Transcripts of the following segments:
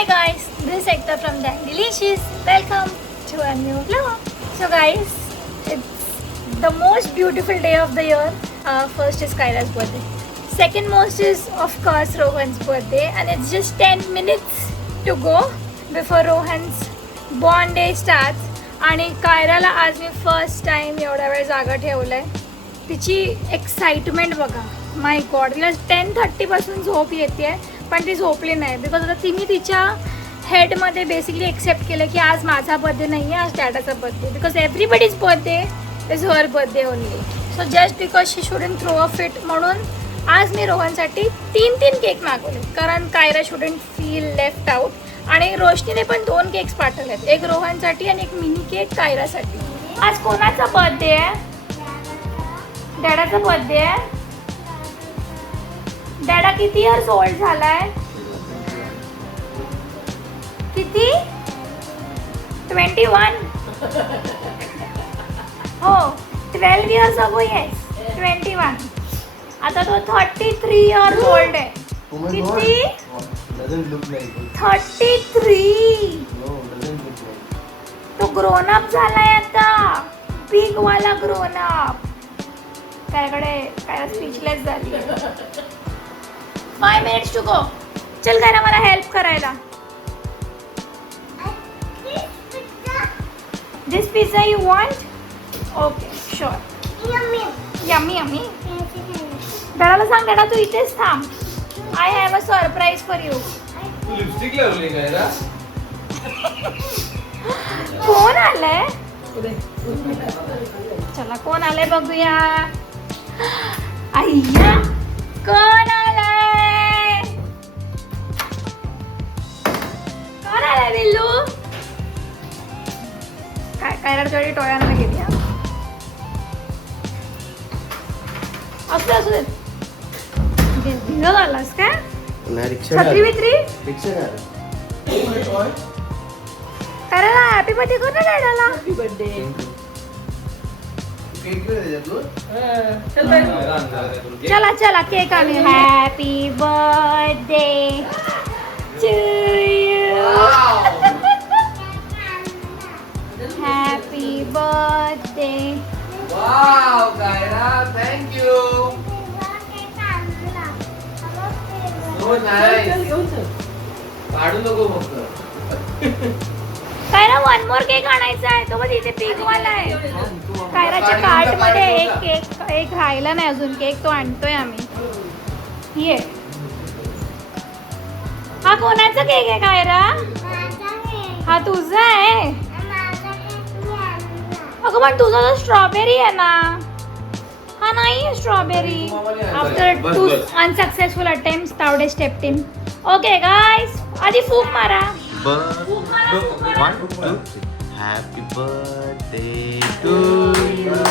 Hi guys, this is Ekta from Dan Delicious. Welcome to a new vlog. So guys, it's the most beautiful day of the year. Uh, first is Kaira's birthday. Second most is of course Rohan's birthday and it's just 10 minutes to go before Rohan's born day starts. आणि कायराला आज मी first time एवढ्या वेळ जागा ठेवलंय तिची excitement बघा my God तिला टेन थर्टीपासून झोप येते पण ती झोपली नाही. बिकॉज आता तिने तिच्या हेडमध्ये बेसिकली एक्सेप्ट केलं की आज माझा बर्थडे नाही आहे आज डॅडाचा birthday because everybody's birthday is her birthday only so just because she shouldn't throw a fit म्हणून आज मी रोहनसाठी तीन तीन केक मागवले कारण Kaira shouldn't feel left out आणि रोशनीने पण दोन केक्स पाठवलेत. एक रोहनसाठी आणि एक मिनी केक कायरासाठी. आज कोणाचा बर्थडे आहे? डॅडाचा बर्थडे आहे? डॅडा किती इयर्स ओल्ड झालाय? किती? ट्वेंटी वन हो twelve years ago yes twenty one आता तो थर्टी थ्री इयर्स ओल्ड आहे किती? Like it. थर्टी थ्री तो ग्रोन अप झालाय आता. बिग वाला ग्रोन अप त्याकडे काय स्पीचलेस झाली. फाय मिनिट्स टू गो चल काय ना मला हेल्प करायला. This pizza you want okay sure yummy yummy दादाला सांग दादा तू इथेच थांब. I have a surprise for you Tu lipstick लावली काय रा कोण आलंय? चला कोण आलंय बघूया. अय्या कोण काय काय रडचडी टोळ्यांना हा? असू असू दे. भिजत आलास काय? नाही रिक्षा छत्री रिक्षा अरे हॅपी बर्थडे कर ना डॅडाला. चला चला केक आणू हॅपी बर्थडे टू यू नाही काढू नको फक्त काय वन मोर केक आणायचा आहे. तो म्हणजे इथे पिंक वाला आहे. कायराच्या कार्टमध्ये एक केक एक राहिला नाही अजून केक तो आणतोय आम्ही. ये. हा कोणाचा केक आहे कायरा? हा तुझा आहे? अगं पण तुझा तर स्ट्रॉबेरी आहे ना Mama nahi strawberry. After two unsuccessful attempts, Taude stepped in. Okay guys, Adi fook mara. Fook mara, fook mara. One, two, three. Happy birthday to you.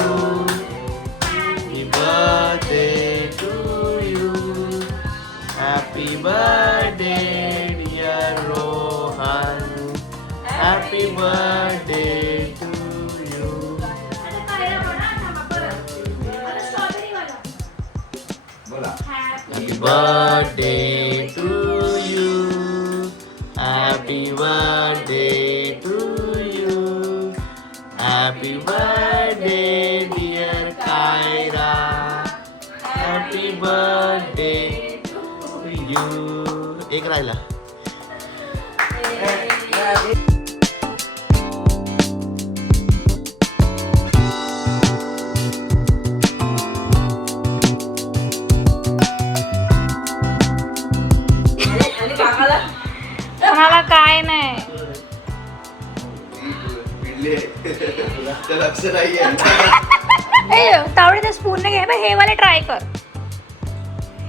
Happy birthday to you. birthday to you. Happy birthday to you. Happy birthday, dear Kaira. Happy birthday to you. Ek rai la लक्ष नाहीये ए तावडे त्या स्पूनने घे. बघ हे वाले try कर.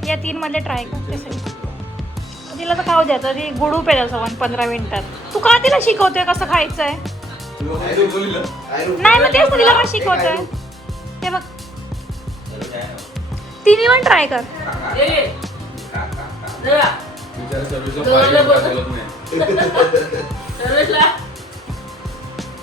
या तीन मधले ट्राय कर. ते सगळे. तिला तर खाऊ द्यायचं ती गुडूप आहे त्याचं पण पंधरा मिनिटात. तू का तिला शिकवतोय कसं खायचंय? नाही मग तेच तिला का शिकवतोय. हे बघ. तिन्ही पण ट्राय कर. विचार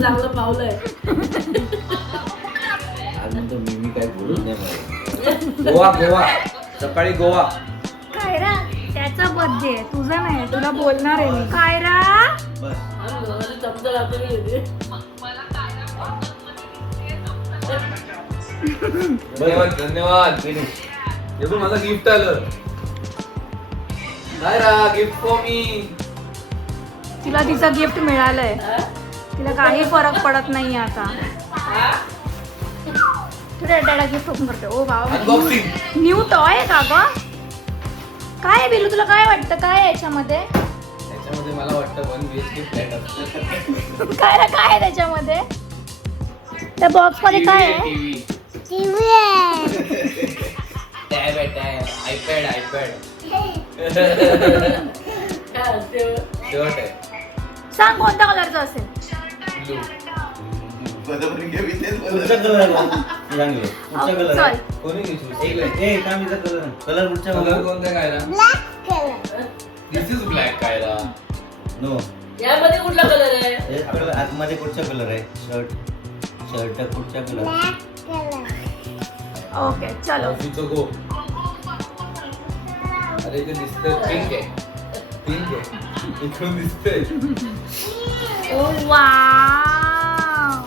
चांगलं पावलंय. अजून तर मी मी काय बोलत नाही मला. गोवा गोवा. सकाळी गोवा. कायरा त्याचा बर्थडे आहे. तुझा नाही तुला बोलणार आहे मी. कायरा बस. चमचा धन्यवाद धन्यवाद हे पण माझं गिफ्ट आलं. काय रा गिफ्ट फॉर मी तिला तिचं गिफ्ट मिळालंय. तिला काही फरक पडत नाही आता. करते. ओ न्यू टॉय आहे का ग? काय आहे बिलू तुला काय वाटतं? काय याच्यामध्ये? त्याच्यामध्ये मला वाटतं one B H K flat असतं. काय रे, काय आहे त्याच्यामध्ये? त्या बॉक्समध्ये काय आहे टॅब आहे. टॅब आयपॅड आयपॅड सांग कोणत्या कलरचं असेल? कलर. कुठच्या कलर कोणता काय दिस इज ब्लॅक काय रा नो यामध्ये कुठला कलर आहे? आपल्याला आतमध्ये कुठचा कलर आहे. शर्ट. शर्ट कुठच्या कलर. ओके चलो. गो. अरे ते दिसतंय. पिंक आहे. पिंक आहे. इथून दिसतंय. ओ wow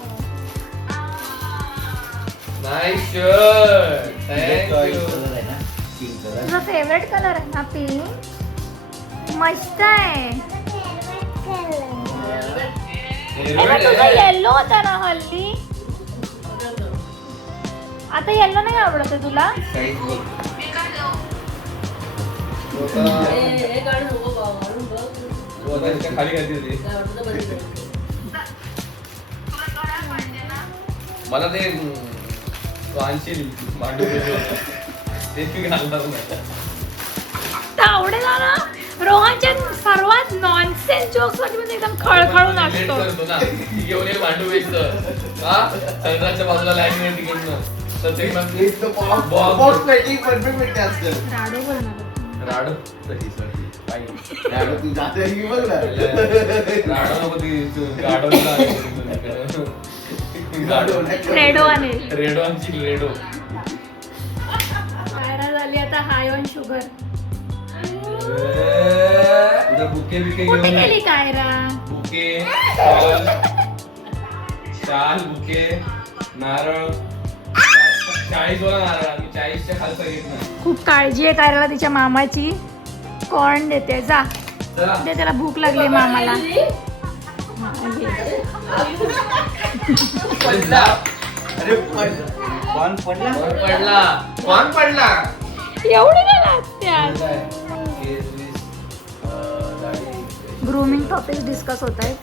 nice shirt choice thank you colour आहे ना? पिंक कलर तुझा फेवरेट कलर आहे ना पिंक मस्त आहे. अरे तुझा येल्लो होता ना हल्ली? आता येल्लो नाही आवडत आहे तुला? साईज बघ. खाली घातली होती. मला ते आणशील मांडू ते मी घालणार नाही. तर आवडेल ना रोहनच्या सर्वात नॉनसेन्स जोक्समध्ये म्हणजे एकदम खळखळून असतो घेऊन ये मांडू वेचतं. हा? बाजूला लॅमिनेट घेऊन तर ते the राडू. राडू सही सही. काही यार, तू जाते की बघ ना. राडू नको ती तू गाडवला गाडो नाही. रेडो आणि. रेडो आमची रेडो. कायरा झाली आता हाय ऑन शुगर बुके बिके कुठे घेऊन गेली ये. कायरा? बुके शॉल शाल बुके नारळ. खूप काळजी आहे कायराला तिच्या मामाची. कॉर्न देते? जा. दे त्याला भूक लागली मामाला. ग्रूमिंग टॉपिक डिस्कस होत आहेत.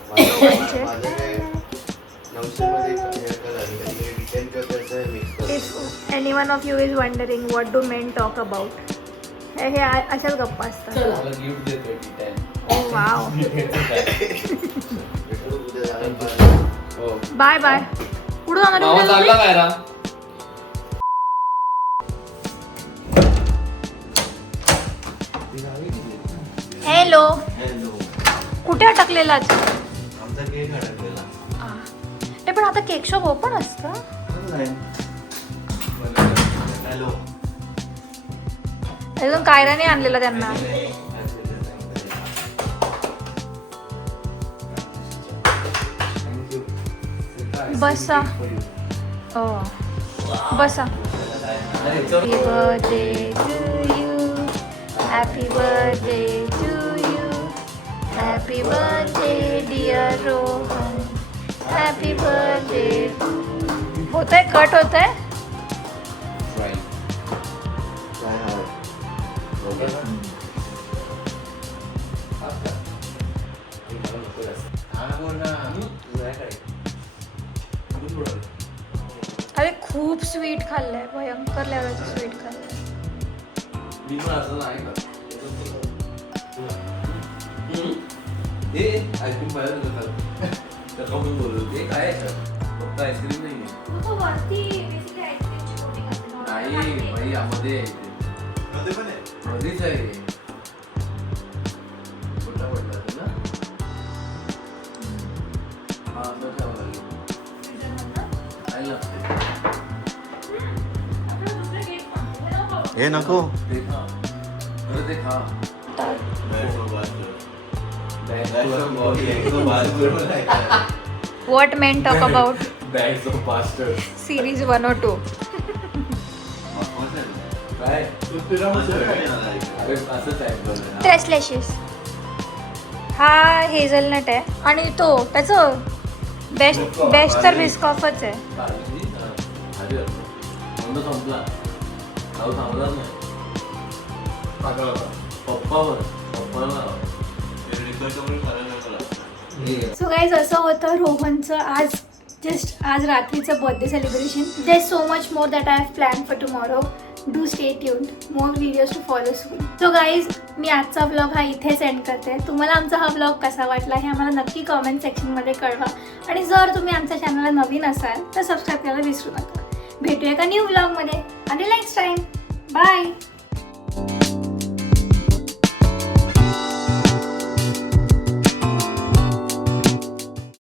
हे. If any one of you is wondering what do men talk about हे आ- अशाच गप्पा असतात. चला. मला गिफ्ट देतोय tea time oh wow bye bye कुठं जाणार हॅलो Hello. कुठे अटकलेलाच आमचा केक अडकलेला ते पण आता केक शॉप ओपन असतं? हॅलो. अजून नाही आणलेला त्यांना. बसा. ओ बसा. Happy birthday to you happy birthday to you happy birthday dear Rohan happy birthday होत आहे कट होत आहे अरे खूप स्वीट खाल्लंय. भयंकर लेवलचं स्वीट खाल्लंय. हे होते काय? फक्त आईस्क्रीम नाही आहे तो वरती basically ice cream ची coating असते. नाही भाई यामध्ये आहे ते. मध्ये पण आहे मध्येच आहे कुठला पडला ते ना? हा असं ठेवावं लागेल आहे ना। आपलं दुसरं gate पण आहे. हे नको बाबा. हे नको ते खा। बरं ते खा What men talk about? Bags of bastard. series 102. काय अरे असंच आहे बरं. ट्रेसलेशिस हा हेझलनट आहे आणि तो त्याचं बेस्ट बेस्ट तर बिस्कॉफच आहे काळजी? हा. आधी होतो. बंद संपला जाऊ थांबलाच नाही पप्पावर पप्पाला सो गाईज असं होतं रोहनचं आज जस्ट आज रात्रीचं birthday celebration they so much more that I have plan for tomorrow do stay tuned more videos to follow soon so guys मी आजचा ब्लॉग हा इथे सेंड करते. तुम्हाला आमचा हा ब्लॉग कसा वाटला हे आम्हाला नक्की कॉमेंट सेक्शनमध्ये कळवा. आणि जर तुम्ही आमच्या चॅनलला नवीन असाल तर सबस्क्राईब करायला विसरू नका. भेटूया का न्यू ब्लॉगमध्ये आणि नेक्स्ट टाईम बाय